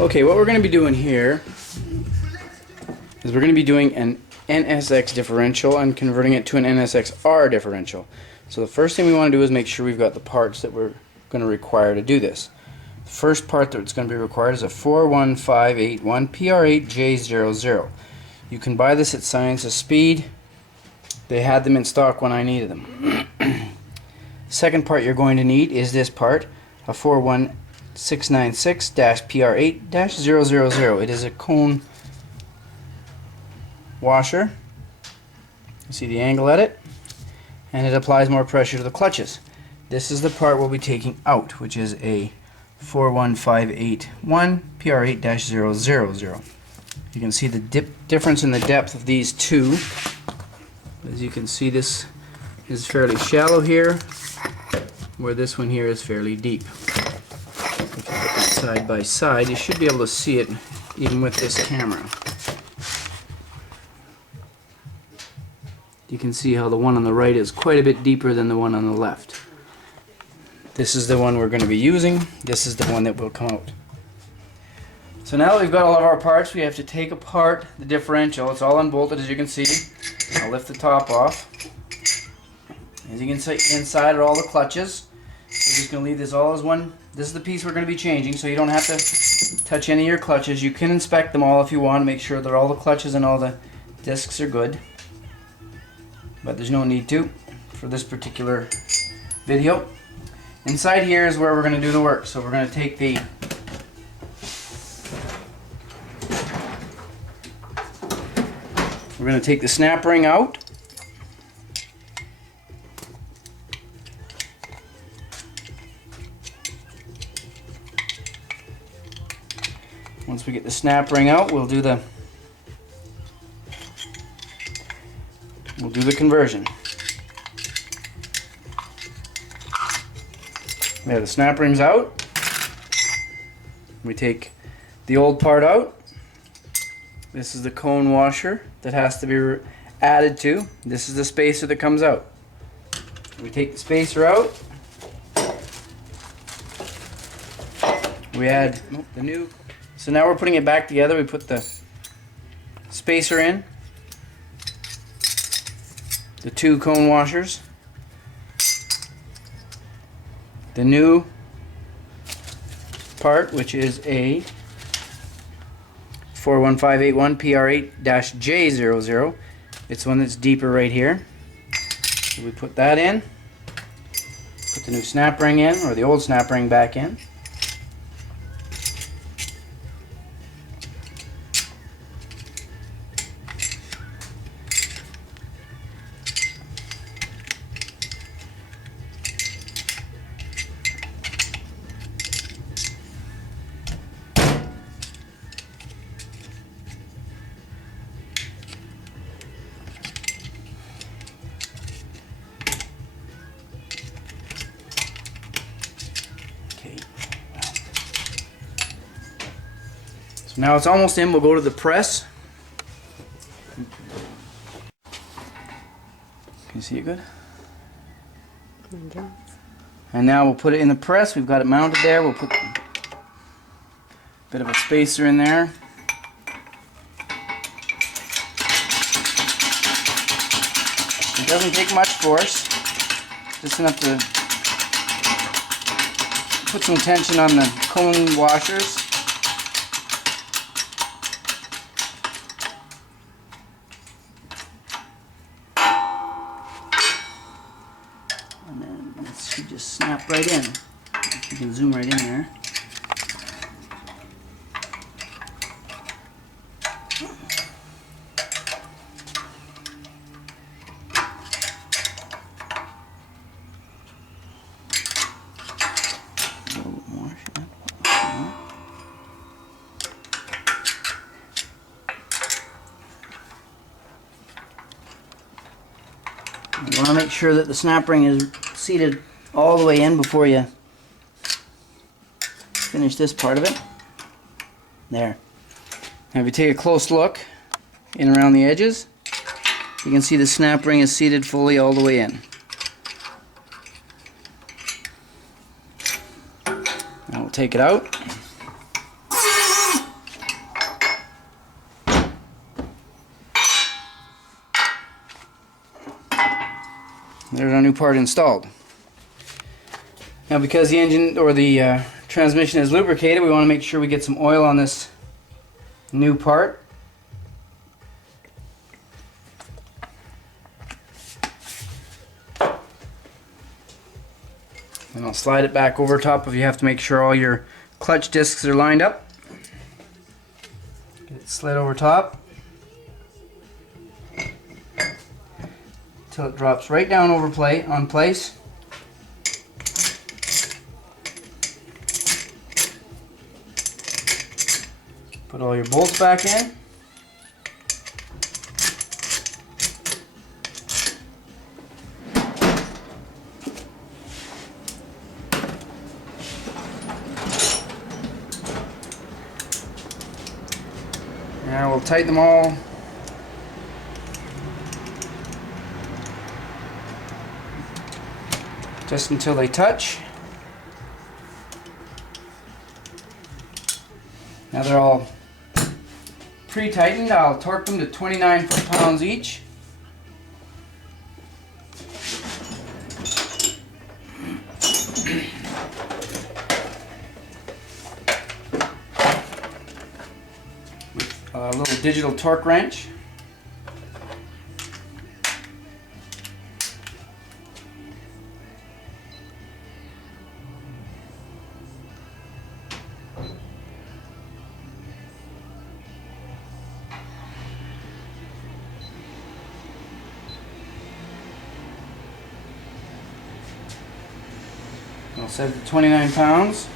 Okay, what we're going to be doing here is we're going to be doing an nsx differential and converting it to an nsx-r differential. So the first thing we want to do is make sure we've got the parts that we're going to require to do this. The first part that's going to be required is a 41581 PR8J00. You can buy this at Science of Speed. They had them in stock when I needed them. Second part you're going to need is this part, a 41696-PR8-000. It is a cone washer. You see the angle at it, and it applies more pressure to the clutches. This is the part we'll be taking out, which is a 41581 PR8-000. You can see the difference in the depth of these two. As you can see, this is fairly shallow here, where this one here is fairly deep. If you put that side by side, you should be able to see it even with this camera. You can see how the one on the right is quite a bit deeper than the one on the left. This is the one we're going to be using. This is the one that will come out. So now that we've got all of our parts, we have to take apart the differential. It's all unbolted, as you can see. I'll lift the top off. As you can see, inside are all the clutches. We're just going to leave this all as one. This is the piece we're going to be changing, so you don't have to touch any of your clutches. You can inspect them all if you want to make sure that all the clutches and all the discs are good. But there's no need to for this particular video. Inside here is where we're going to do the work. So we're going to take the snap ring out. Once we get the snap ring out, we'll do the conversion. We have the snap rings out. We take the old part out. This is the cone washer that has to be added to. This is the spacer that comes out. We take the spacer out. We add the new. So now we're putting it back together. We put the spacer in, the two cone washers, the new part, which is a 41581 PR8-J00. It's one that's deeper right here. So we put that in, put the new snap ring in, or the old snap ring back in. So now it's almost in. We'll go to the press. Can you see it good? Yes. And now we'll put it in the press. We've got it mounted there. We'll put a bit of a spacer in there. It doesn't take much force. Just enough to put some tension on the cone washers. And then it should just snap right in. You can zoom right in there. A little bit more. You want to make sure that the snap ring is seated all the way in before you finish this part of it. There. Now if you take a close look in around the edges, you can see the snap ring is seated fully all the way in. Now we'll take it out. There's our new part installed. Now because the engine or the transmission is lubricated, we want to make sure we get some oil on this new part. And I'll slide it back over top if you have to make sure all your clutch discs are lined up. Get it slid over top until it drops right down on place. Put all your bolts back in. Now we'll tighten them all just until they touch. Now they're all pre-tightened. I'll torque them to 29 foot-pounds each. With a little digital torque wrench. I'll set it to 29 pounds.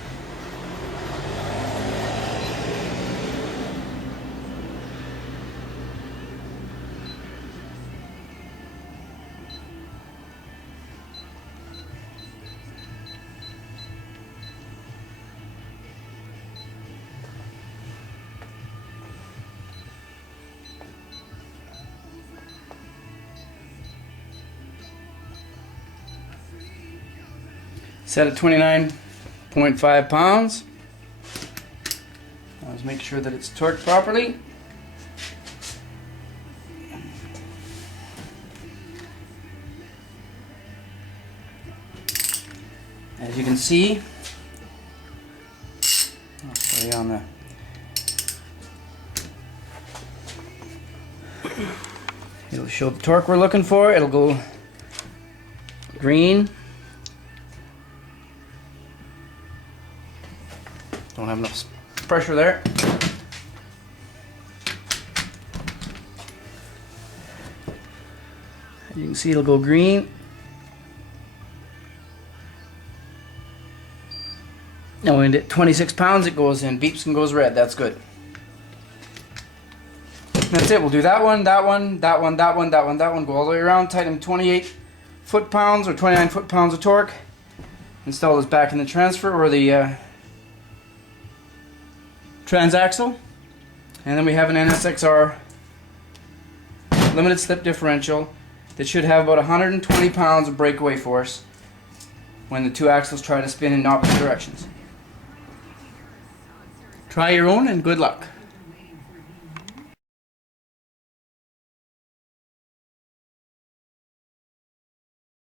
Set at 29.5 pounds. Let's make sure that it's torqued properly. As you can see, I'll show you on the it'll show the torque we're looking for. It'll go green. Don't have enough pressure there. You can see it'll go green. Now when at 26 pounds it goes in, beeps and goes red. That's good. That's it. We'll do that one, that one, that one, that one, that one, that one. Go all the way around, tighten 28 foot-pounds or 29 foot-pounds of torque. Install this back in the transfer or the transaxle, and then we have an nsx-r limited slip differential that should have about 120 pounds of breakaway force when the two axles try to spin in opposite directions. Try your own and good luck.